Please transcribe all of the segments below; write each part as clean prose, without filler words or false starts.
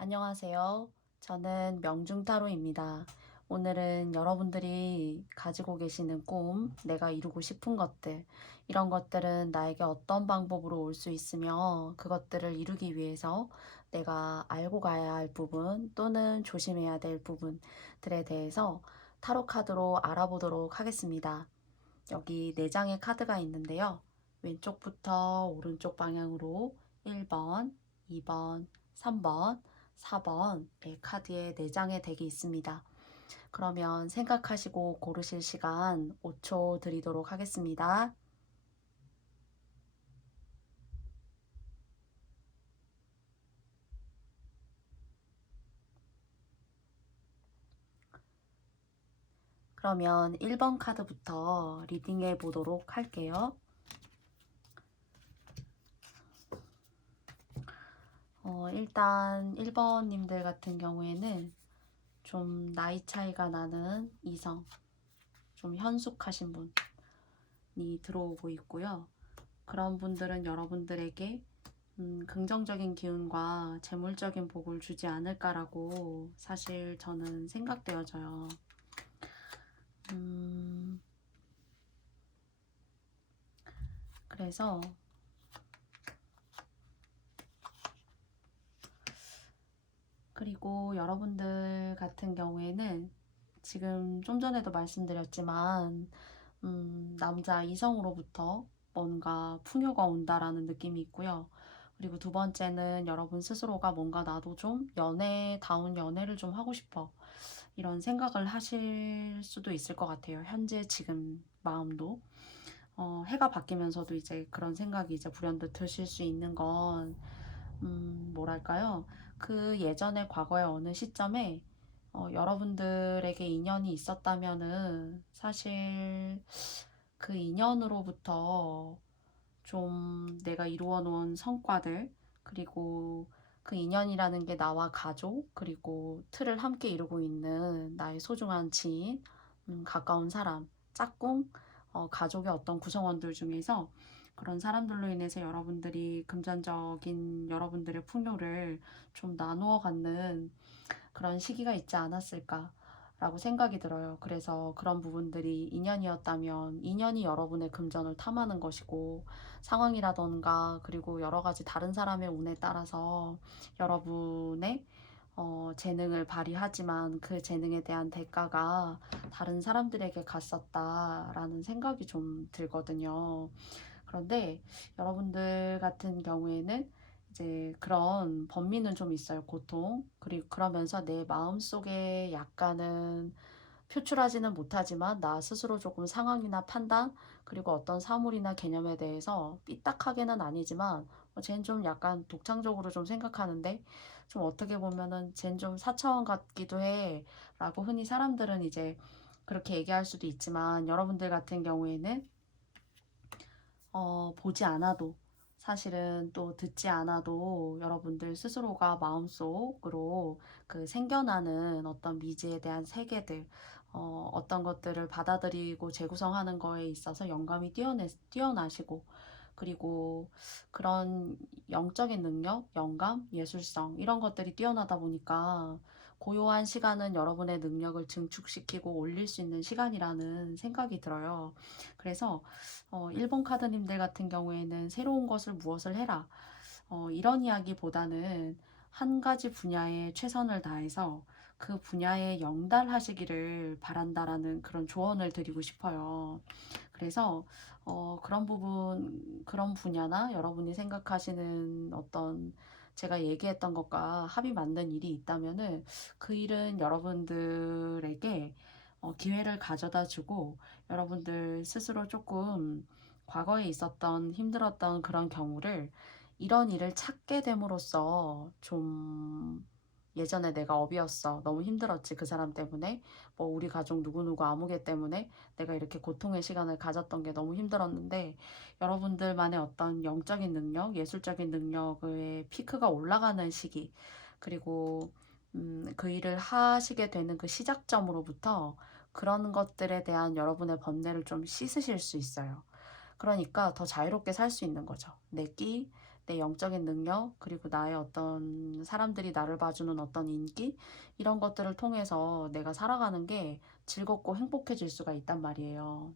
안녕하세요. 저는 명중타로입니다. 오늘은 여러분들이 가지고 계시는 꿈, 내가 이루고 싶은 것들, 이런 것들은 나에게 어떤 방법으로 올 수 있으며 그것들을 이루기 위해서 내가 알고 가야 할 부분 또는 조심해야 될 부분들에 대해서 타로 카드로 알아보도록 하겠습니다. 여기 4장의 카드가 있는데요. 왼쪽부터 오른쪽 방향으로 1번, 2번, 3번, 4번의 카드에 4장의 덱이 있습니다. 그러면 생각하시고 고르실 시간 5초 드리도록 하겠습니다. 그러면 1번 카드부터 리딩해 보도록 할게요. 일단 1번님들 같은 경우에는 좀 나이 차이가 나는 이성, 좀 현숙하신 분이 들어오고 있고요. 그런 분들은 여러분들에게 긍정적인 기운과 재물적인 복을 주지 않을까라고 사실 저는 생각되어져요. 그래서 그리고 여러분들 같은 경우에는 지금 좀 전에도 말씀드렸지만 남자 이성으로부터 뭔가 풍요가 온다라는 느낌이 있고요. 그리고 두 번째는 여러분 스스로가 뭔가 나도 좀 연애다운 연애를 좀 하고 싶어, 이런 생각을 하실 수도 있을 것 같아요. 현재 지금 마음도 해가 바뀌면서도 이제 그런 생각이 이제 불현듯 드실 수 있는 건 뭐랄까요? 그 예전에 과거의 어느 시점에 여러분들에게 인연이 있었다면은 사실 그 인연으로부터 좀 내가 이루어 놓은 성과들, 그리고 그 인연이라는 게 나와 가족, 그리고 틀을 함께 이루고 있는 나의 소중한 지인, 가까운 사람, 짝꿍, 가족의 어떤 구성원들 중에서 그런 사람들로 인해서 여러분들이 금전적인 여러분들의 풍요를 좀 나누어 갖는 그런 시기가 있지 않았을까라고 생각이 들어요. 그래서 그런 부분들이 인연이었다면 인연이 여러분의 금전을 탐하는 것이고, 상황이라던가 그리고 여러 가지 다른 사람의 운에 따라서 여러분의 재능을 발휘하지만 그 재능에 대한 대가가 다른 사람들에게 갔었다라는 생각이 좀 들거든요. 그런데 여러분들 같은 경우에는 이제 그런 번미는 좀 있어요. 고통. 그리고 그러면서 내 마음속에 약간은 표출하지는 못하지만 나 스스로 조금 상황이나 판단, 그리고 어떤 사물이나 개념에 대해서 삐딱하게는 아니지만 쟨 좀 약간 독창적으로 좀 생각하는데, 좀 어떻게 보면은 쟨 좀 사차원 같기도 해 라고 흔히 사람들은 이제 그렇게 얘기할 수도 있지만, 여러분들 같은 경우에는 보지 않아도, 사실은 또 듣지 않아도 여러분들 스스로가 마음속으로 그 생겨나는 어떤 미지에 대한 세계들, 어떤 것들을 받아들이고 재구성하는 거에 있어서 영감이 뛰어나시고, 그리고 그런 영적인 능력, 영감, 예술성, 이런 것들이 뛰어나다 보니까 고요한 시간은 여러분의 능력을 증축시키고 올릴 수 있는 시간이라는 생각이 들어요. 그래서 1번 카드님들 같은 경우에는 새로운 것을 무엇을 해라, 이런 이야기보다는 한 가지 분야에 최선을 다해서 그 분야에 영달하시기를 바란다라는 그런 조언을 드리고 싶어요. 그래서 그런 부분, 그런 분야나 여러분이 생각하시는 어떤 제가 얘기했던 것과 합이 맞는 일이 있다면은 그 일은 여러분들에게 기회를 가져다 주고, 여러분들 스스로 조금 과거에 있었던 힘들었던 그런 경우를, 이런 일을 찾게 됨으로써 좀 예전에 내가 업이었어, 너무 힘들었지 그 사람 때문에, 뭐 우리 가족 누구누구 아무개 때문에 내가 이렇게 고통의 시간을 가졌던 게 너무 힘들었는데, 여러분들만의 어떤 영적인 능력, 예술적인 능력의 피크가 올라가는 시기, 그리고 그 일을 하시게 되는 그 시작점으로부터 그런 것들에 대한 여러분의 번뇌를 좀 씻으실 수 있어요. 그러니까 더 자유롭게 살 수 있는 거죠. 내 끼, 내 영적인 능력, 그리고 나의 어떤 사람들이 나를 봐주는 어떤 인기, 이런 것들을 통해서 내가 살아가는 게 즐겁고 행복해질 수가 있단 말이에요.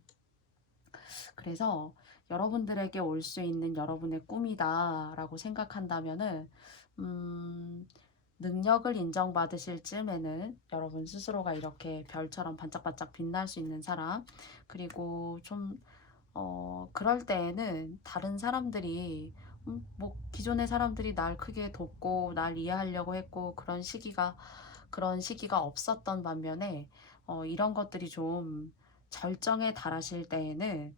그래서 여러분들에게 올 수 있는 여러분의 꿈이다 라고 생각한다면은, 능력을 인정받으실 쯤에는 여러분 스스로가 이렇게 별처럼 반짝반짝 빛날 수 있는 사람, 그리고 좀 그럴 때에는 다른 사람들이 뭐 기존의 사람들이 날 크게 돕고 날 이해하려고 했고 그런 시기가 없었던 반면에 이런 것들이 좀 절정에 달하실 때에는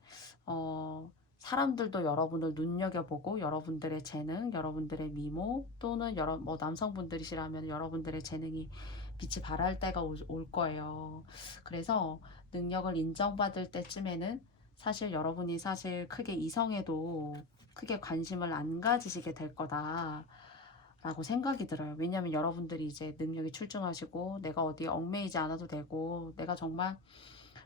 사람들도 여러분을 눈여겨보고 여러분들의 재능, 여러분들의 미모 또는 뭐 남성분들이시라면 여러분들의 재능이 빛이 발할 때가 올 거예요. 그래서 능력을 인정받을 때쯤에는 사실 여러분이 사실 크게 이성에도 크게 관심을 안 가지시게 될 거다 라고 생각이 들어요. 왜냐하면 여러분들이 이제 능력이 출중하시고 내가 어디에 얽매이지 않아도 되고 내가 정말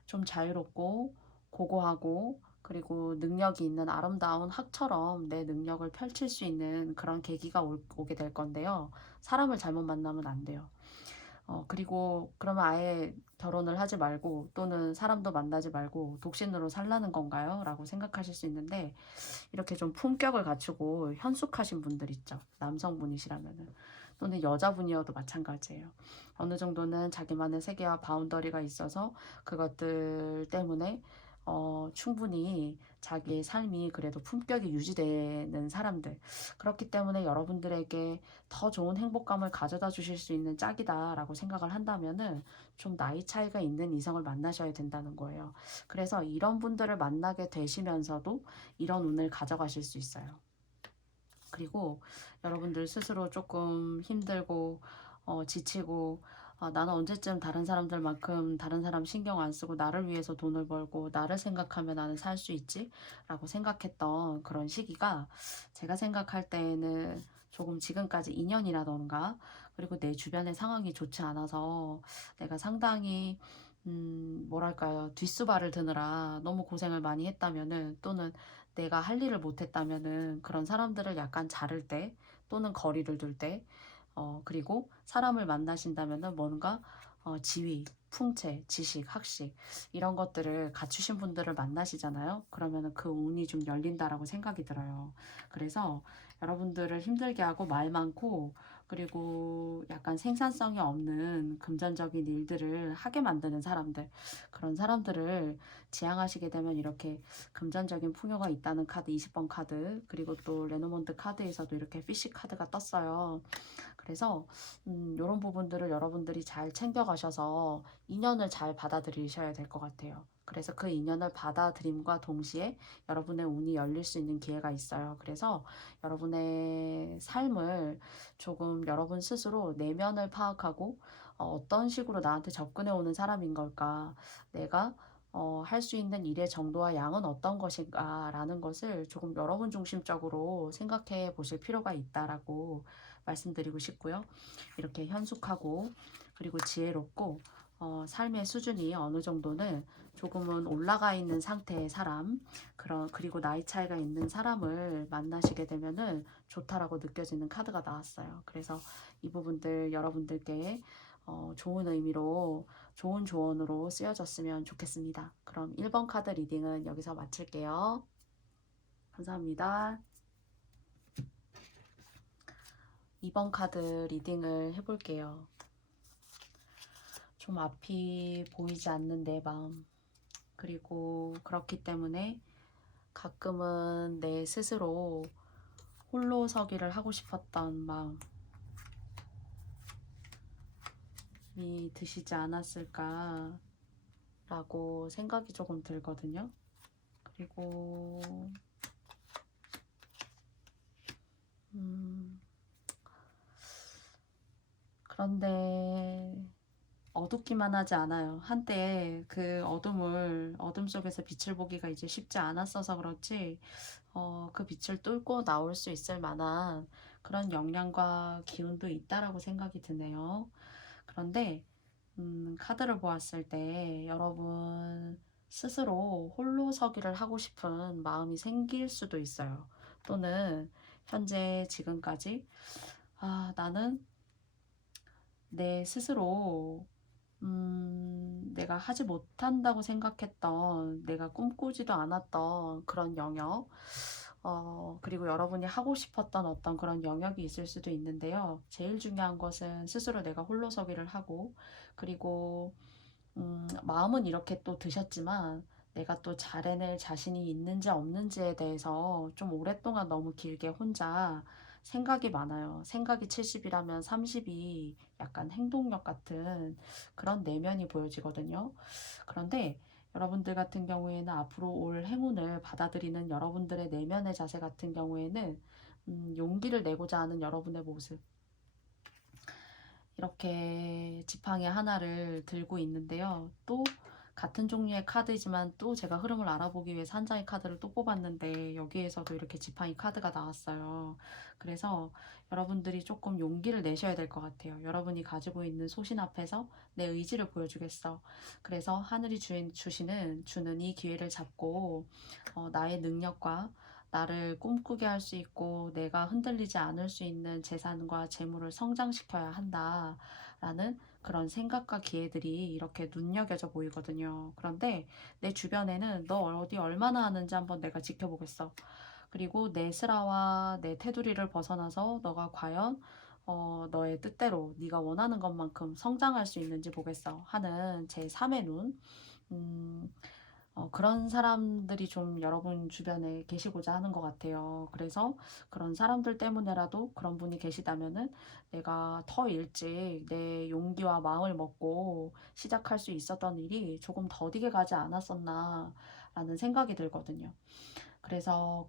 좀 자유롭고 고고하고 그리고 능력이 있는 아름다운 학처럼 내 능력을 펼칠 수 있는 그런 계기가 오게 될 건데요. 사람을 잘못 만나면 안 돼요. 그리고 그러면 아예 결혼을 하지 말고 또는 사람도 만나지 말고 독신으로 살라는 건가요? 라고 생각하실 수 있는데, 이렇게 좀 품격을 갖추고 현숙하신 분들 있죠. 남성분이시라면은. 또는 여자분이어도 마찬가지예요. 어느 정도는 자기만의 세계와 바운더리가 있어서 그것들 때문에 충분히 자기의 삶이 그래도 품격이 유지되는 사람들. 그렇기 때문에 여러분들에게 더 좋은 행복감을 가져다 주실 수 있는 짝이다라고 생각을 한다면은 좀 나이 차이가 있는 이성을 만나셔야 된다는 거예요. 그래서 이런 분들을 만나게 되시면서도 이런 운을 가져가실 수 있어요. 그리고 여러분들 스스로 조금 힘들고 지치고 나는 언제쯤 다른 사람들만큼 다른 사람 신경 안 쓰고 나를 위해서 돈을 벌고 나를 생각하며 나는 살 수 있지? 라고 생각했던 그런 시기가 제가 생각할 때에는 조금 지금까지 2년이라던가 그리고 내 주변의 상황이 좋지 않아서 내가 상당히 뭐랄까요, 뒷수발을 드느라 너무 고생을 많이 했다면은 또는 내가 할 일을 못했다면은 그런 사람들을 약간 자를 때 또는 거리를 둘 때 그리고 사람을 만나신다면은 뭔가 지위, 풍채, 지식, 학식 이런 것들을 갖추신 분들을 만나시잖아요. 그러면은 그 운이 좀 열린다라고 생각이 들어요. 그래서 여러분들을 힘들게 하고 말 많고 그리고 약간 생산성이 없는 금전적인 일들을 하게 만드는 사람들, 그런 사람들을 지향하시게 되면 이렇게 금전적인 풍요가 있다는 카드 20번 카드, 그리고 또 레노몬드 카드에서도 이렇게 피쉬 카드가 떴어요. 그래서 이런 부분들을 여러분들이 잘 챙겨가셔서 인연을 잘 받아들이셔야 될 것 같아요. 그래서 그 인연을 받아들임과 동시에 여러분의 운이 열릴 수 있는 기회가 있어요. 그래서 여러분의 삶을 조금 여러분 스스로 내면을 파악하고 어떤 식으로 나한테 접근해 오는 사람인 걸까? 내가 할 수 있는 일의 정도와 양은 어떤 것인가라는 것을 조금 여러분 중심적으로 생각해 보실 필요가 있다라고 말씀드리고 싶고요. 이렇게 현숙하고 그리고 지혜롭고 삶의 수준이 어느 정도는 조금은 올라가 있는 상태의 사람, 그리고 나이 차이가 있는 사람을 만나시게 되면은 좋다라고 느껴지는 카드가 나왔어요. 그래서 이 부분들 여러분들께 좋은 의미로 좋은 조언으로 쓰여졌으면 좋겠습니다. 그럼 1번 카드 리딩은 여기서 마칠게요. 감사합니다. 2번 카드 리딩을 해볼게요. 좀 앞이 보이지 않는 내 마음, 그리고 그렇기 때문에 가끔은 내 스스로 홀로 서기를 하고 싶었던 마음이 드시지 않았을까 라고 생각이 조금 들거든요. 그리고 그런데 어둡기만 하지 않아요. 한때 그 어둠 속에서 빛을 보기가 이제 쉽지 않았어서 그렇지, 그 빛을 뚫고 나올 수 있을 만한 그런 역량과 기운도 있다라고 생각이 드네요. 그런데, 카드를 보았을 때 여러분 스스로 홀로 서기를 하고 싶은 마음이 생길 수도 있어요. 또는 현재 지금까지 나는 내 스스로 내가 하지 못한다고 생각했던, 내가 꿈꾸지도 않았던 그런 영역, 그리고 여러분이 하고 싶었던 어떤 그런 영역이 있을 수도 있는데요. 제일 중요한 것은 스스로 내가 홀로서기를 하고, 그리고 마음은 이렇게 또 드셨지만 내가 또 잘 해낼 자신이 있는지 없는지에 대해서 좀 오랫동안 너무 길게 혼자 생각이 많아요. 생각이 70이라면 30이 약간 행동력 같은 그런 내면이 보여지거든요. 그런데 여러분들 같은 경우에는 앞으로 올 행운을 받아들이는 여러분들의 내면의 자세 같은 경우에는 용기를 내고자 하는 여러분의 모습, 이렇게 지팡이 하나를 들고 있는데요. 또 같은 종류의 카드이지만 또 제가 흐름을 알아보기 위해서 한 장의 카드를 또 뽑았는데 여기에서도 이렇게 지팡이 카드가 나왔어요. 그래서 여러분들이 조금 용기를 내셔야 될 것 같아요. 여러분이 가지고 있는 소신 앞에서 내 의지를 보여주겠어. 그래서 하늘이 주는 이 기회를 잡고 나의 능력과 나를 꿈꾸게 할 수 있고 내가 흔들리지 않을 수 있는 재산과 재물을 성장시켜야 한다라는 그런 생각과 기회들이 이렇게 눈여겨져 보이거든요. 그런데 내 주변에는 너 어디 얼마나 하는지 한번 내가 지켜보겠어. 그리고 내 슬화와 내 테두리를 벗어나서 너가 과연 너의 뜻대로 네가 원하는 것만큼 성장할 수 있는지 보겠어 하는 제 3의 눈. 음, 그런 사람들이 좀 여러분 주변에 계시고자 하는 것 같아요. 그래서 그런 사람들 때문에라도 그런 분이 계시다면은 내가 더 일찍 내 용기와 마음을 먹고 시작할 수 있었던 일이 조금 더디게 가지 않았었나 라는 생각이 들거든요. 그래서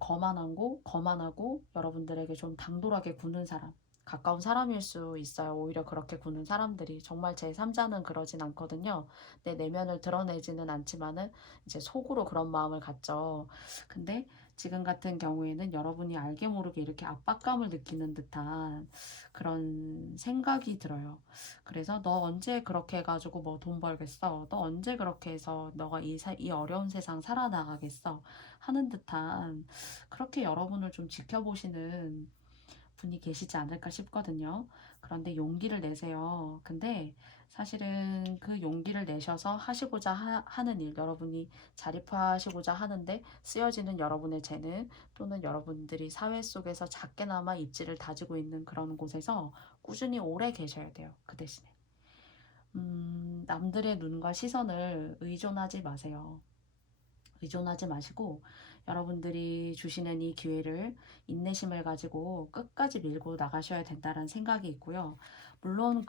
거만하고 여러분들에게 좀 당돌하게 구는 사람, 가까운 사람일 수 있어요. 오히려 그렇게 구는 사람들이 정말 제3자는 그러진 않거든요. 내 내면을 드러내지는 않지만은 이제 속으로 그런 마음을 갖죠. 근데 지금 같은 경우에는 여러분이 알게 모르게 이렇게 압박감을 느끼는 듯한 그런 생각이 들어요. 그래서 너 언제 그렇게 해가지고 뭐 돈 벌겠어? 너 언제 그렇게 해서 너가 이 어려운 세상 살아나가겠어? 하는 듯한, 그렇게 여러분을 좀 지켜보시는 분이 계시지 않을까 싶거든요. 그런데 용기를 내세요. 근데 사실은 그 용기를 내셔서 하시고자 하는 일, 여러분이 자립하시고자 하는데 쓰여지는 여러분의 재능, 또는 여러분들이 사회 속에서 작게나마 입지를 다지고 있는 그런 곳에서 꾸준히 오래 계셔야 돼요. 그 대신에. 남들의 눈과 시선을 의존하지 마세요. 의존하지 마시고 여러분들이 주시는 이 기회를 인내심을 가지고 끝까지 밀고 나가셔야 된다는 생각이 있고요. 물론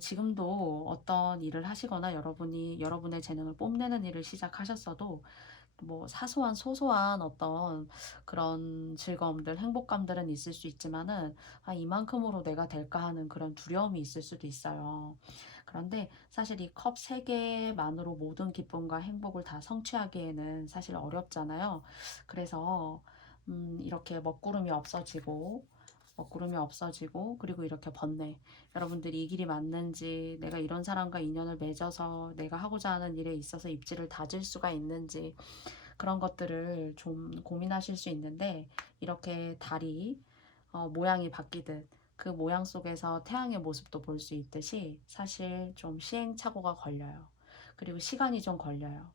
지금도 어떤 일을 하시거나 여러분이 여러분의 재능을 뽐내는 일을 시작하셨어도 뭐 사소한 소소한 어떤 그런 즐거움들, 행복감들은 있을 수 있지만은 이만큼으로 내가 될까 하는 그런 두려움이 있을 수도 있어요. 그런데 사실 이 컵 3개만으로 모든 기쁨과 행복을 다 성취하기에는 사실 어렵잖아요. 그래서 이렇게 먹구름이 없어지고 그리고 이렇게 번뇌, 여러분들이 이 길이 맞는지, 내가 이런 사람과 인연을 맺어서 내가 하고자 하는 일에 있어서 입지를 다질 수가 있는지, 그런 것들을 좀 고민하실 수 있는데, 이렇게 달이 모양이 바뀌듯 그 모양 속에서 태양의 모습도 볼 수 있듯이 사실 좀 시행착오가 걸려요. 그리고 시간이 좀 걸려요.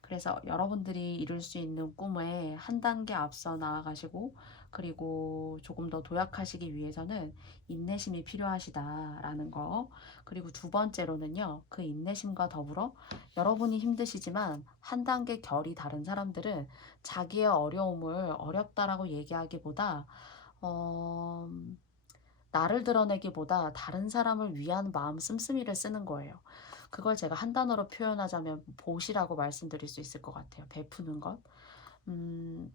그래서 여러분들이 이룰 수 있는 꿈에 한 단계 앞서 나아가시고, 그리고 조금 더 도약하시기 위해서는 인내심이 필요하시다라는 거. 그리고 두 번째로는요, 그 인내심과 더불어 여러분이 힘드시지만 한 단계 결이 다른 사람들은 자기의 어려움을 어렵다라고 얘기하기보다 어, 나를 드러내기보다 다른 사람을 위한 마음 씀씀이를 쓰는 거예요. 그걸 제가 한 단어로 표현하자면 보시라고 말씀드릴 수 있을 것 같아요. 베푸는 것. 음,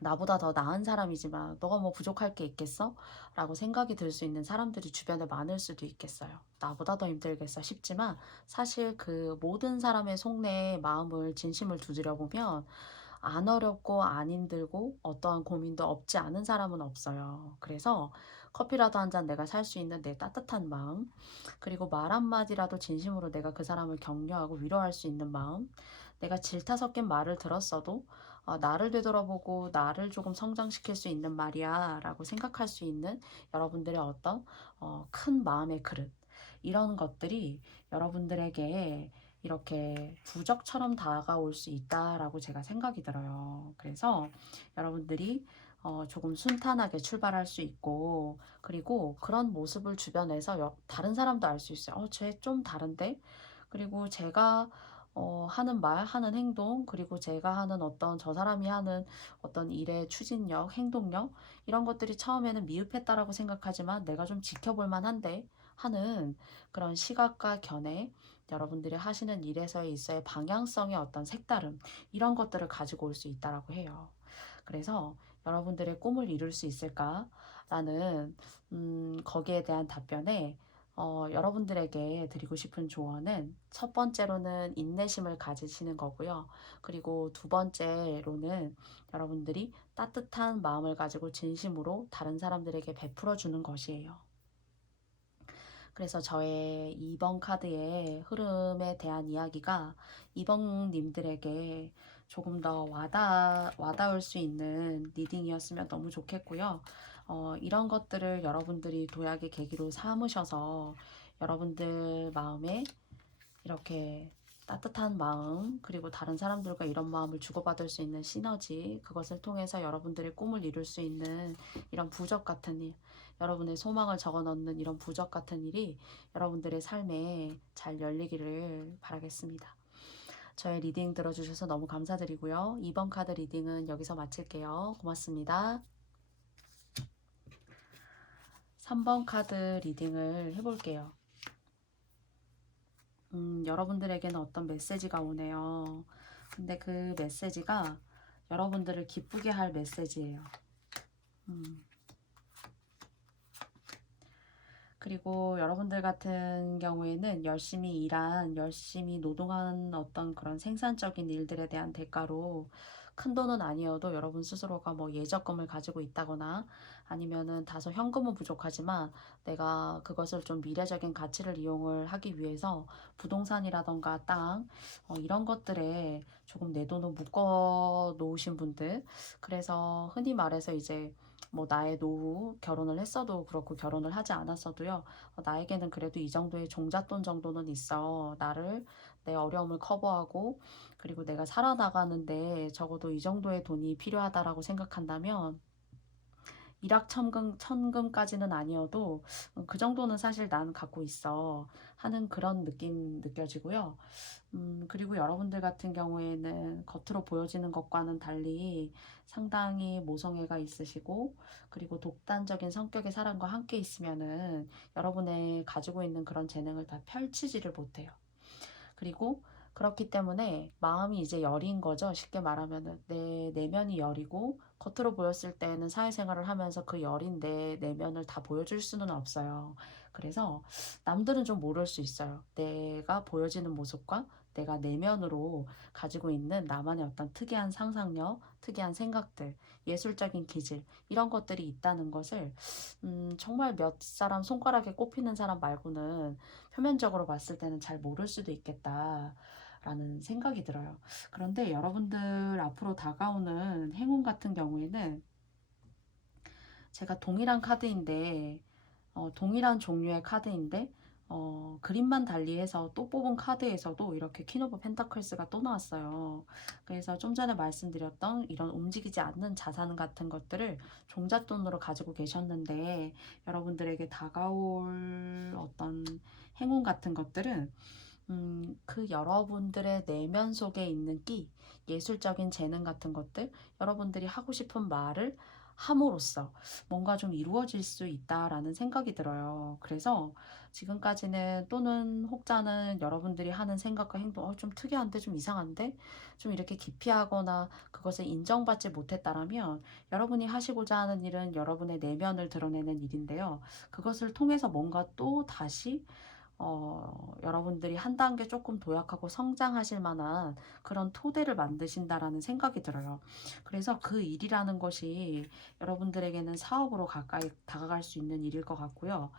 나보다 더 나은 사람이지만 너가 뭐 부족할 게 있겠어? 라고 생각이 들 수 있는 사람들이 주변에 많을 수도 있겠어요. 나보다 더 힘들겠어 싶지만 사실 그 모든 사람의 속내에 마음을 진심을 두드려 보면 안 어렵고 안 힘들고 어떠한 고민도 없지 않은 사람은 없어요. 그래서 커피라도 한 잔 내가 살 수 있는 내 따뜻한 마음, 그리고 말 한마디라도 진심으로 내가 그 사람을 격려하고 위로할 수 있는 마음, 내가 질타 섞인 말을 들었어도 나를 되돌아보고 나를 조금 성장시킬 수 있는 말이야 라고 생각할 수 있는 여러분들의 어떤 큰 마음의 그릇, 이런 것들이 여러분들에게 이렇게 부적처럼 다가올 수 있다라고 제가 생각이 들어요. 그래서 여러분들이 조금 순탄하게 출발할 수 있고, 그리고 그런 모습을 주변에서 다른 사람도 알 수 있어요. 쟤 좀 다른데? 그리고 제가 하는 말, 하는 행동, 그리고 제가 하는 어떤 저 사람이 하는 어떤 일의 추진력, 행동력, 이런 것들이 처음에는 미흡했다라고 생각하지만 내가 좀 지켜볼 만한데 하는 그런 시각과 견해, 여러분들이 하시는 일에서 있어의 방향성의 어떤 색다름, 이런 것들을 가지고 올 수 있다라고 해요. 그래서 여러분들의 꿈을 이룰 수 있을까라는 거기에 대한 답변에 여러분들에게 드리고 싶은 조언은, 첫 번째로는 인내심을 가지시는 거고요. 그리고 두 번째로는 여러분들이 따뜻한 마음을 가지고 진심으로 다른 사람들에게 베풀어 주는 것이에요. 그래서 저의 2번 카드의 흐름에 대한 이야기가 2번님들에게 조금 더 와닿을 수 있는 리딩이었으면 너무 좋겠고요. 이런 것들을 여러분들이 도약의 계기로 삼으셔서 여러분들 마음에 이렇게 따뜻한 마음, 그리고 다른 사람들과 이런 마음을 주고받을 수 있는 시너지, 그것을 통해서 여러분들의 꿈을 이룰 수 있는 이런 부적 같은 일, 여러분의 소망을 적어 넣는 이런 부적 같은 일이 여러분들의 삶에 잘 열리기를 바라겠습니다. 저의 리딩 들어주셔서 너무 감사드리고요. 2번 카드 리딩은 여기서 마칠게요. 고맙습니다. 3번 카드 리딩을 해볼게요. 여러분들에게는 어떤 메시지가 오네요. 근데 그 메시지가 여러분들을 기쁘게 할 메시지예요. 그리고 여러분들 같은 경우에는 열심히 일한, 열심히 노동한 어떤 그런 생산적인 일들에 대한 대가로 큰 돈은 아니어도 여러분 스스로가 뭐 예적금을 가지고 있다거나, 아니면은 다소 현금은 부족하지만 내가 그것을 좀 미래적인 가치를 이용을 하기 위해서 부동산이라던가 땅, 이런 것들에 조금 내 돈을 묶어 놓으신 분들, 그래서 흔히 말해서 이제 뭐 나의 노후, 결혼을 했어도 그렇고 결혼을 하지 않았어도요, 나에게는 그래도 이 정도의 종잣돈 정도는 있어, 나를, 내 어려움을 커버하고, 그리고 내가 살아나가는데 적어도 이 정도의 돈이 필요하다라고 생각한다면, 일확천금까지는 아니어도 그 정도는 사실 난 갖고 있어 하는 그런 느낌 느껴지고요. 그리고 여러분들 같은 경우에는 겉으로 보여지는 것과는 달리 상당히 모성애가 있으시고, 그리고 독단적인 성격의 사람과 함께 있으면은 여러분의 가지고 있는 그런 재능을 다 펼치지를 못해요. 그리고 그렇기 때문에 마음이 이제 여린 거죠. 쉽게 말하면은 내 내면이 여리고, 겉으로 보였을 때는 사회생활을 하면서 그 여린 내 내면을 다 보여줄 수는 없어요. 그래서 남들은 좀 모를 수 있어요. 내가 보여지는 모습과 내가 내면으로 가지고 있는 나만의 어떤 특이한 상상력, 특이한 생각들, 예술적인 기질, 이런 것들이 있다는 것을 정말 몇 사람 손가락에 꼽히는 사람 말고는 표면적으로 봤을 때는 잘 모를 수도 있겠다라는 생각이 들어요. 그런데 여러분들 앞으로 다가오는 행운 같은 경우에는, 제가 동일한 카드인데, 동일한 종류의 카드인데, 그림만 달리해서 또 뽑은 카드에서도 이렇게 퀸 오브 펜타클스가 또 나왔어요. 그래서 좀 전에 말씀드렸던 이런 움직이지 않는 자산 같은 것들을 종잣돈으로 가지고 계셨는데, 여러분들에게 다가올 어떤 행운 같은 것들은 그 여러분들의 내면 속에 있는 끼, 예술적인 재능 같은 것들, 여러분들이 하고 싶은 말을 함으로써 뭔가 좀 이루어질 수 있다라는 생각이 들어요. 그래서 지금까지는, 또는 혹자는 여러분들이 하는 생각과 행동, 좀 특이한데, 좀 이상한데, 좀 이렇게 기피하거나 그것을 인정받지 못했다라면, 여러분이 하시고자 하는 일은 여러분의 내면을 드러내는 일인데요. 그것을 통해서 뭔가 또 다시 여러분들이 한 단계 조금 도약하고 성장하실 만한 그런 토대를 만드신다라는 생각이 들어요. 그래서 그 일이라는 것이 여러분들에게는 사업으로 가까이 다가갈 수 있는 일일 것 같고요.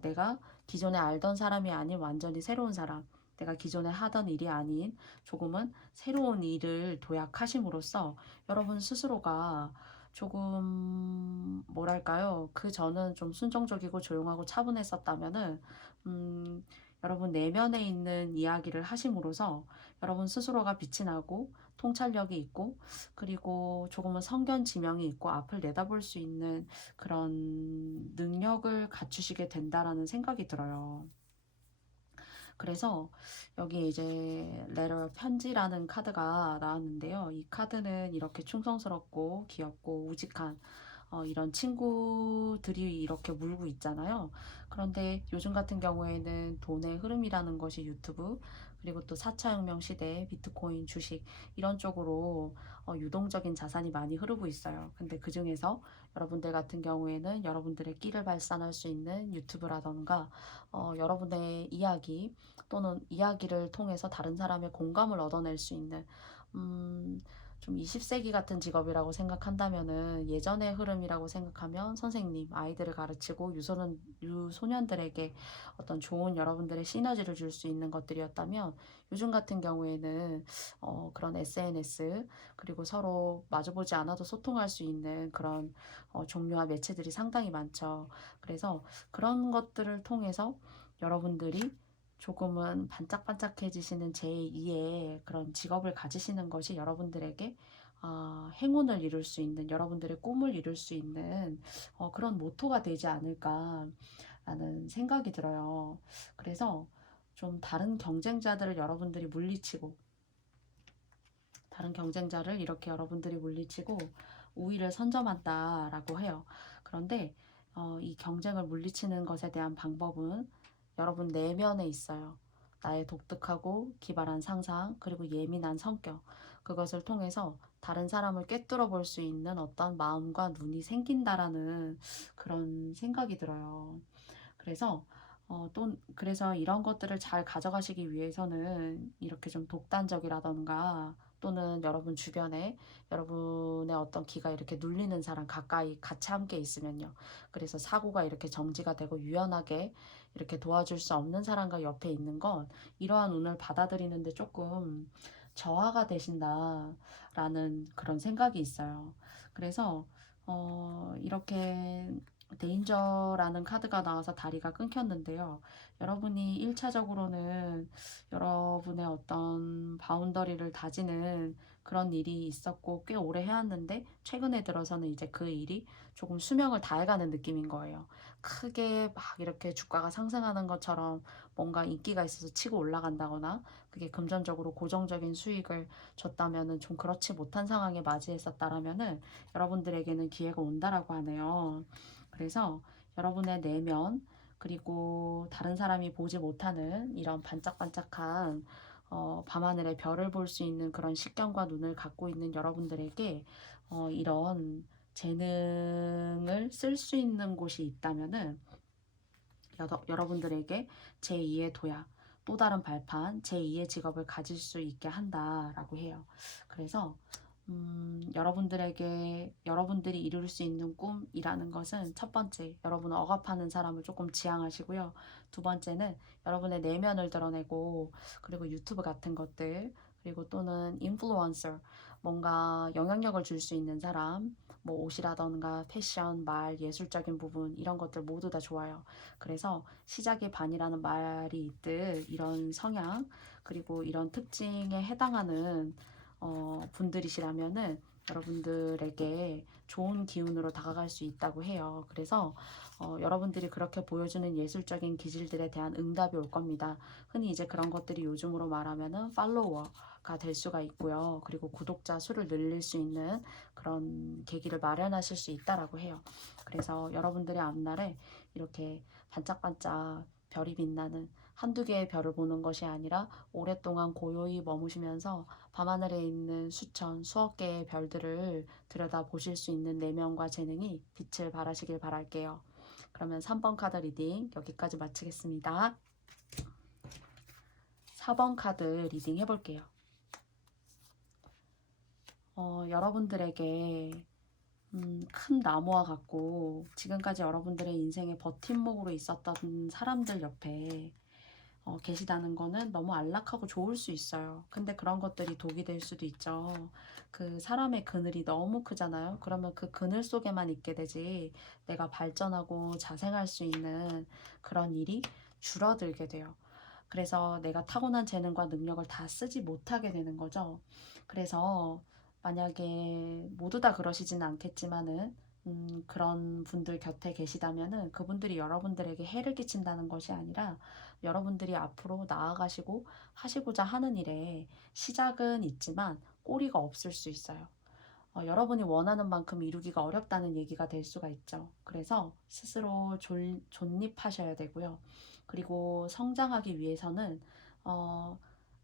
내가 기존에 알던 사람이 아닌 완전히 새로운 사람, 내가 기존에 하던 일이 아닌 조금은 새로운 일을 도약하심으로써 여러분 스스로가 조금 뭐랄까요? 그 전은 좀 순정적이고 조용하고 차분했었다면은 여러분 내면에 있는 이야기를 하심으로써 여러분 스스로가 빛이 나고 통찰력이 있고 그리고 조금은 성견 지명이 있고 앞을 내다볼 수 있는 그런 능력을 갖추시게 된다라는 생각이 들어요. 그래서 여기 이제 레터 편지라는 카드가 나왔는데요. 이 카드는 이렇게 충성스럽고 귀엽고 우직한 이런 친구들이 이렇게 물고 있잖아요. 그런데 요즘 같은 경우에는 돈의 흐름이라는 것이 유튜브 그리고 또 4차 혁명 시대 비트코인 주식 이런 쪽으로 유동적인 자산이 많이 흐르고 있어요. 근데 그 중에서 여러분들 같은 경우에는 여러분들의 끼를 발산할 수 있는 유튜브라던가 여러분의 이야기 또는 이야기를 통해서 다른 사람의 공감을 얻어낼 수 있는 좀 20세기 같은 직업이라고 생각한다면은 예전의 흐름이라고 생각하면 선생님, 아이들을 가르치고 유소년들에게 어떤 좋은 여러분들의 시너지를 줄 수 있는 것들이었다면 요즘 같은 경우에는 그런 SNS 그리고 서로 마주보지 않아도 소통할 수 있는 그런 종류와 매체들이 상당히 많죠. 그래서 그런 것들을 통해서 여러분들이 조금은 반짝반짝해지시는 제2의 그런 직업을 가지시는 것이 여러분들에게 행운을 이룰 수 있는 여러분들의 꿈을 이룰 수 있는 그런 모토가 되지 않을까라는 생각이 들어요. 그래서 좀 다른 경쟁자들을 여러분들이 물리치고 다른 경쟁자를 이렇게 여러분들이 물리치고 우위를 선점한다라고 해요. 그런데 이 경쟁을 물리치는 것에 대한 방법은 여러분 내면에 있어요. 나의 독특하고 기발한 상상 그리고 예민한 성격 그것을 통해서 다른 사람을 꿰뚫어 볼 수 있는 어떤 마음과 눈이 생긴다라는 그런 생각이 들어요. 그래서 그래서 이런 것들을 잘 가져가시기 위해서는 이렇게 좀 독단적이라던가 또는 여러분 주변에 여러분의 어떤 기가 이렇게 눌리는 사람 가까이 같이 함께 있으면요. 그래서 사고가 이렇게 정지가 되고 유연하게 이렇게 도와줄 수 없는 사람과 옆에 있는 건 이러한 운을 받아들이는데 조금 저하가 되신다라는 그런 생각이 있어요. 그래서 이렇게 데인저라는 카드가 나와서 다리가 끊겼는데요. 여러분이 1차적으로는 여러분의 어떤 바운더리를 다지는 그런 일이 있었고 꽤 오래 해왔는데 최근에 들어서는 이제 그 일이 조금 수명을 다해가는 느낌인 거예요. 크게 막 이렇게 주가가 상승하는 것처럼 뭔가 인기가 있어서 치고 올라간다거나 그게 금전적으로 고정적인 수익을 줬다면은 좀 그렇지 못한 상황에 맞이했었다라면은 여러분들에게는 기회가 온다라고 하네요. 그래서 여러분의 내면 그리고 다른 사람이 보지 못하는 이런 반짝반짝한 밤하늘의 별을 볼 수 있는 그런 식견과 눈을 갖고 있는 여러분들에게 이런 재능을 쓸 수 있는 곳이 있다면은 여러분들에게 제2의 도약, 또 다른 발판, 제2의 직업을 가질 수 있게 한다라고 해요. 그래서 여러분들이 이룰 수 있는 꿈이라는 것은 첫 번째, 여러분을 억압하는 사람을 조금 지양하시고요. 두 번째는 여러분의 내면을 드러내고, 그리고 유튜브 같은 것들, 그리고 또는 인플루언서, 뭔가 영향력을 줄 수 있는 사람, 뭐 옷이라던가 패션, 말, 예술적인 부분, 이런 것들 모두 다 좋아요. 그래서 시작이 반이라는 말이 있듯 이런 성향, 그리고 이런 특징에 해당하는 분들이시라면은 여러분들에게 좋은 기운으로 다가갈 수 있다고 해요. 그래서 여러분들이 그렇게 보여주는 예술적인 기질들에 대한 응답이 올 겁니다. 흔히 이제 그런 것들이 요즘으로 말하면은 팔로워가 될 수가 있고요. 그리고 구독자 수를 늘릴 수 있는 그런 계기를 마련하실 수 있다라고 해요. 그래서 여러분들의 앞날에 이렇게 반짝반짝 별이 빛나는 한두 개의 별을 보는 것이 아니라 오랫동안 고요히 머무시면서 밤하늘에 있는 수천, 수억 개의 별들을 들여다 보실 수 있는 내면과 재능이 빛을 발하시길 바랄게요. 그러면 3번 카드 리딩 여기까지 마치겠습니다. 4번 카드 리딩 해볼게요. 여러분들에게 큰 나무와 같고 지금까지 여러분들의 인생의 버팀목으로 있었던 사람들 옆에 계시다는 거는 너무 안락하고 좋을 수 있어요. 근데 그런 것들이 독이 될 수도 있죠. 그 사람의 그늘이 너무 크잖아요. 그러면 그 그늘 속에만 있게 되지 내가 발전하고 자생할 수 있는 그런 일이 줄어들게 돼요. 그래서 내가 타고난 재능과 능력을 다 쓰지 못하게 되는 거죠. 그래서 만약에 모두 다 그러시지는 않겠지만은 그런 분들 곁에 계시다면은 그분들이 여러분들에게 해를 끼친다는 것이 아니라 여러분들이 앞으로 나아가시고 하시고자 하는 일에 시작은 있지만 꼬리가 없을 수 있어요. 여러분이 원하는 만큼 이루기가 어렵다는 얘기가 될 수가 있죠. 그래서 스스로 존립하셔야 되고요. 그리고 성장하기 위해서는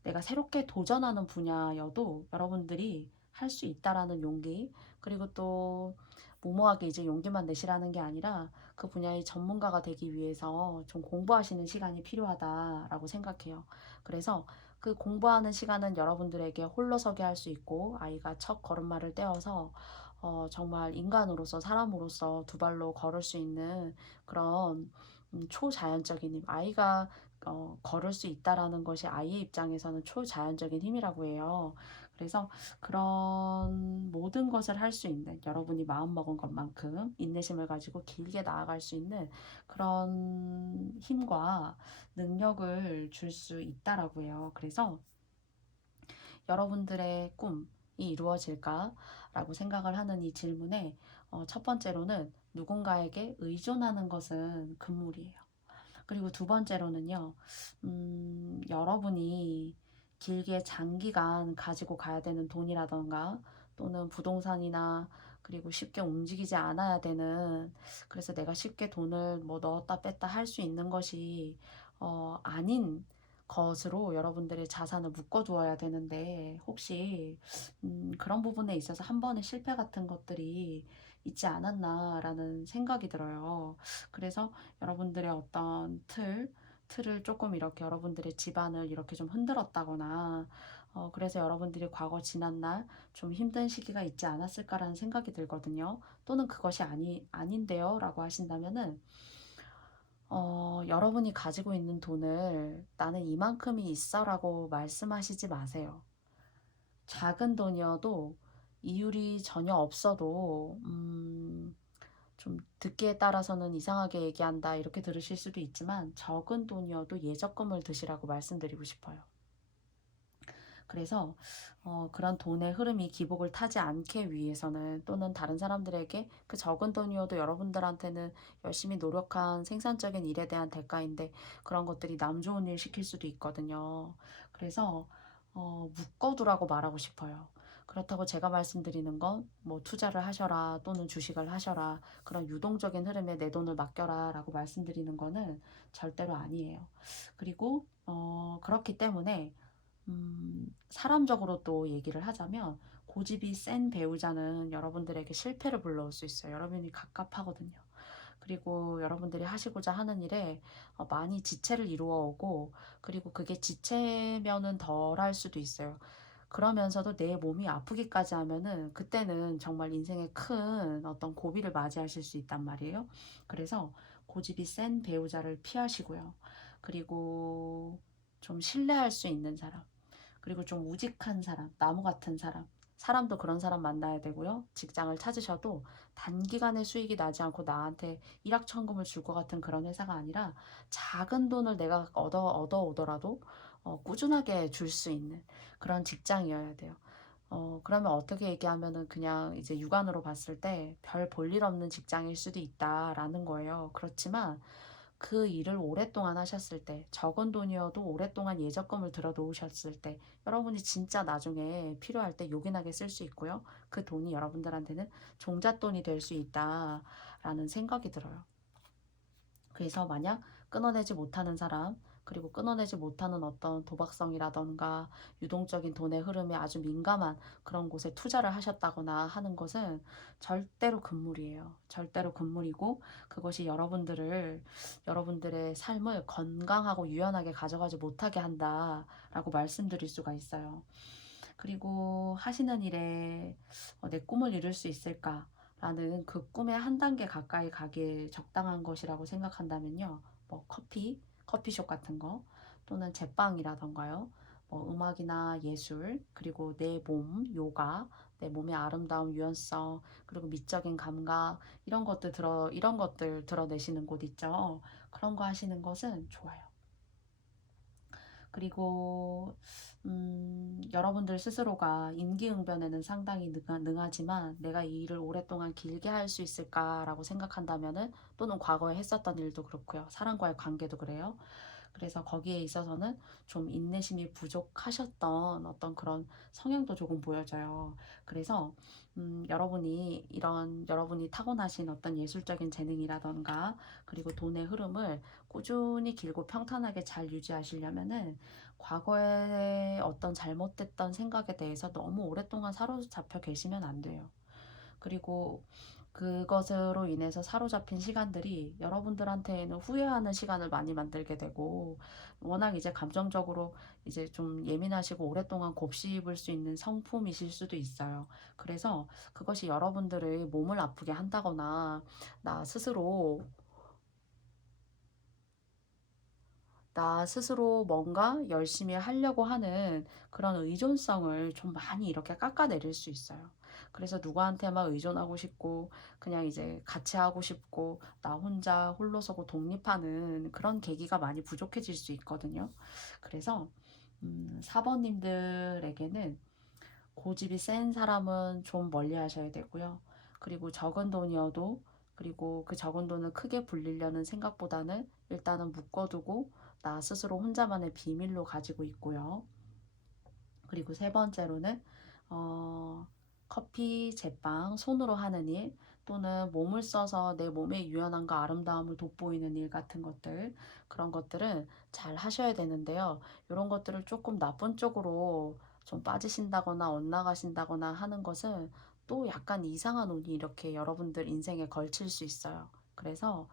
내가 새롭게 도전하는 분야여도 여러분들이 할 수 있다라는 용기, 그리고 또 무모하게 이제 용기만 내시라는 게 아니라 그 분야의 전문가가 되기 위해서 좀 공부하시는 시간이 필요하다라고 생각해요. 그래서 그 공부하는 시간은 여러분들에게 홀로서게 할 수 있고, 아이가 첫 걸음마를 떼어서 정말 인간으로서 사람으로서 두 발로 걸을 수 있는 그런 초자연적인 힘, 아이가 걸을 수 있다라는 것이 아이의 입장에서는 초자연적인 힘이라고 해요. 그래서 그런 모든 것을 할 수 있는, 여러분이 마음먹은 것만큼 인내심을 가지고 길게 나아갈 수 있는 그런 힘과 능력을 줄 수 있다라고 해요. 그래서 여러분들의 꿈이 이루어질까라고 생각을 하는 이 질문에 첫 번째로는 누군가에게 의존하는 것은 금물이에요. 그리고 두 번째로는요, 여러분이 길게 장기간 가지고 가야 되는 돈이라던가 또는 부동산이나, 그리고 쉽게 움직이지 않아야 되는, 그래서 내가 쉽게 돈을 뭐 넣었다 뺐다 할 수 있는 것이 아닌 것으로 여러분들의 자산을 묶어두어야 되는데, 혹시 그런 부분에 있어서 한 번의 실패 같은 것들이 있지 않았나라는 생각이 들어요. 그래서 여러분들의 어떤 틀을 조금 이렇게 여러분들의 집안을 이렇게 좀 흔들었다거나, 그래서 여러분들이 과거 지난날 좀 힘든 시기가 있지 않았을까라는 생각이 들거든요. 또는 그것이 아닌데요 라고 하신다면은, 여러분이 가지고 있는 돈을 나는 이만큼이 있어 라고 말씀하시지 마세요. 작은 돈이어도 이율이 전혀 없어도, 좀 듣기에 따라서는 이상하게 얘기한다 이렇게 들으실 수도 있지만, 적은 돈이어도 예적금을 드시라고 말씀드리고 싶어요. 그래서 그런 돈의 흐름이 기복을 타지 않게 위해서는, 또는 다른 사람들에게 그 적은 돈이어도 여러분들한테는 열심히 노력한 생산적인 일에 대한 대가인데 그런 것들이 남 좋은 일 시킬 수도 있거든요. 그래서 묶어두라고 말하고 싶어요. 그렇다고 제가 말씀드리는 건 뭐 투자를 하셔라 또는 주식을 하셔라, 그런 유동적인 흐름에 내 돈을 맡겨라 라고 말씀드리는 거는 절대로 아니에요. 그리고 그렇기 때문에 사람적으로 또 얘기를 하자면, 고집이 센 배우자는 여러분들에게 실패를 불러올 수 있어요. 여러분이 갑갑하거든요. 그리고 여러분들이 하시고자 하는 일에 많이 지체를 이루어 오고, 그리고 그게 지체면은 덜 할 수도 있어요. 그러면서도 내 몸이 아프기까지 하면은 그때는 정말 인생의 큰 어떤 고비를 맞이하실 수 있단 말이에요. 그래서 고집이 센 배우자를 피하시고요. 그리고 좀 신뢰할 수 있는 사람, 그리고 좀 우직한 사람, 나무 같은 사람, 사람도 그런 사람 만나야 되고요. 직장을 찾으셔도 단기간에 수익이 나지 않고 나한테 일확천금을 줄 것 같은 그런 회사가 아니라, 작은 돈을 내가 얻어오더라도 꾸준하게 줄 수 있는 그런 직장이어야 돼요. 그러면 어떻게 얘기하면은 그냥 이제 육안으로 봤을 때 별 볼 일 없는 직장일 수도 있다라는 거예요. 그렇지만 그 일을 오랫동안 하셨을 때, 적은 돈이어도 오랫동안 예적금을 들어 놓으셨을 때, 여러분이 진짜 나중에 필요할 때 요긴하게 쓸 수 있고요. 그 돈이 여러분들한테는 종잣돈이 될 수 있다라는 생각이 들어요. 그래서 만약 끊어내지 못하는 사람, 그리고 끊어내지 못하는 어떤 도박성이라던가 유동적인 돈의 흐름에 아주 민감한 그런 곳에 투자를 하셨다거나 하는 것은 절대로 금물이에요. 절대로 금물이고, 그것이 여러분들의 삶을 건강하고 유연하게 가져가지 못하게 한다라고 말씀드릴 수가 있어요. 그리고 하시는 일에 내 꿈을 이룰 수 있을까? 라는 그 꿈에 한 단계 가까이 가기에 적당한 것이라고 생각한다면요. 뭐 커피숍 같은 거, 또는 제빵이라던가요. 뭐 음악이나 예술, 그리고 내 몸, 요가, 내 몸의 아름다움, 유연성, 그리고 미적인 감각 이런 것들 드러내시는 곳 있죠. 그런 거 하시는 것은 좋아요. 그리고 여러분들 스스로가 임기응변에는 상당히 능하지만 내가 이 일을 오랫동안 길게 할 수 있을까라고 생각한다면은, 또는 과거에 했었던 일도 그렇고요. 사람과의 관계도 그래요. 그래서 거기에 있어서는 좀 인내심이 부족하셨던 어떤 그런 성향도 조금 보여져요. 그래서 여러분이 타고나신 어떤 예술적인 재능이라던가, 그리고 돈의 흐름을 꾸준히 길고 평탄하게 잘 유지하시려면은, 과거에 어떤 잘못됐던 생각에 대해서 너무 오랫동안 사로잡혀 계시면 안 돼요. 그리고 그것으로 인해서 사로잡힌 시간들이 여러분들한테는 후회하는 시간을 많이 만들게 되고, 워낙 이제 감정적으로 이제 좀 예민하시고 오랫동안 곱씹을 수 있는 성품이실 수도 있어요. 그래서 그것이 여러분들의 몸을 아프게 한다거나, 나 스스로 나 스스로 뭔가 열심히 하려고 하는 그런 의존성을 좀 많이 이렇게 깎아내릴 수 있어요. 그래서 누구한테만 의존하고 싶고, 그냥 이제 같이 하고 싶고, 나 혼자 홀로서고 독립하는 그런 계기가 많이 부족해질 수 있거든요. 그래서 4번님들에게는 고집이 센 사람은 좀 멀리 하셔야 되고요. 그리고 적은 돈이어도, 그리고 그 적은 돈을 크게 불리려는 생각보다는 일단은 묶어두고 나 스스로 혼자만의 비밀로 가지고 있고요. 그리고 세 번째로는 어, 커피, 제빵, 손으로 하는 일, 또는 몸을 써서 내 몸의 유연함과 아름다움을 돋보이는 일 같은 것들, 그런 것들은 잘 하셔야 되는데요. 이런 것들을 조금 나쁜 쪽으로 좀 빠지신다거나 엇나가신다거나 하는 것은 또 약간 이상한 운이 이렇게 여러분들 인생에 걸칠 수 있어요. 그래서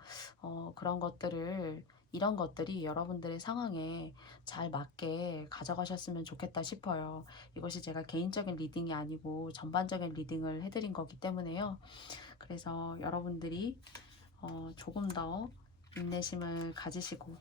그런 것들을 이런 것들이 여러분들의 상황에 잘 맞게 가져가셨으면 좋겠다 싶어요. 이것이 제가 개인적인 리딩이 아니고 전반적인 리딩을 해드린 거기 때문에요. 그래서 여러분들이 조금 더 인내심을 가지시고,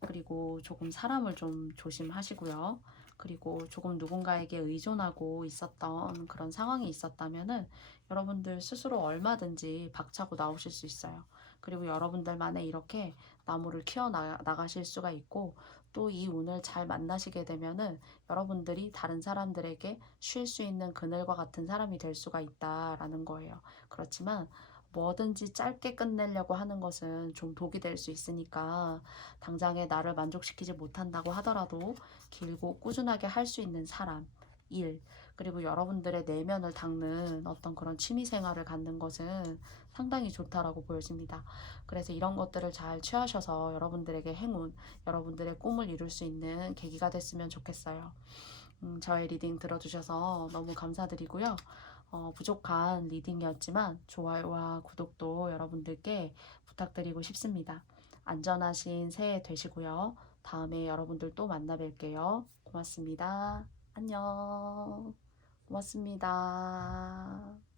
그리고 조금 사람을 좀 조심하시고요. 그리고 조금 누군가에게 의존하고 있었던 그런 상황이 있었다면은 여러분들 스스로 얼마든지 박차고 나오실 수 있어요. 그리고 여러분들만의 이렇게 나무를 키워 나가실 수가 있고, 또 이 운을 잘 만나시게 되면은 여러분들이 다른 사람들에게 쉴 수 있는 그늘과 같은 사람이 될 수가 있다라는 거예요. 그렇지만 뭐든지 짧게 끝내려고 하는 것은 좀 독이 될 수 있으니까, 당장에 나를 만족시키지 못한다고 하더라도 길고 꾸준하게 할 수 있는 사람, 일, 그리고 여러분들의 내면을 닦는 어떤 그런 취미 생활을 갖는 것은 상당히 좋다라고 보여집니다. 그래서 이런 것들을 잘 취하셔서 여러분들에게 행운, 여러분들의 꿈을 이룰 수 있는 계기가 됐으면 좋겠어요. 저의 리딩 들어주셔서 너무 감사드리고요. 부족한 리딩이었지만 좋아요와 구독도 여러분들께 부탁드리고 싶습니다. 안전하신 새해 되시고요. 다음에 여러분들 또 만나 뵐게요. 고맙습니다. 안녕. 고맙습니다.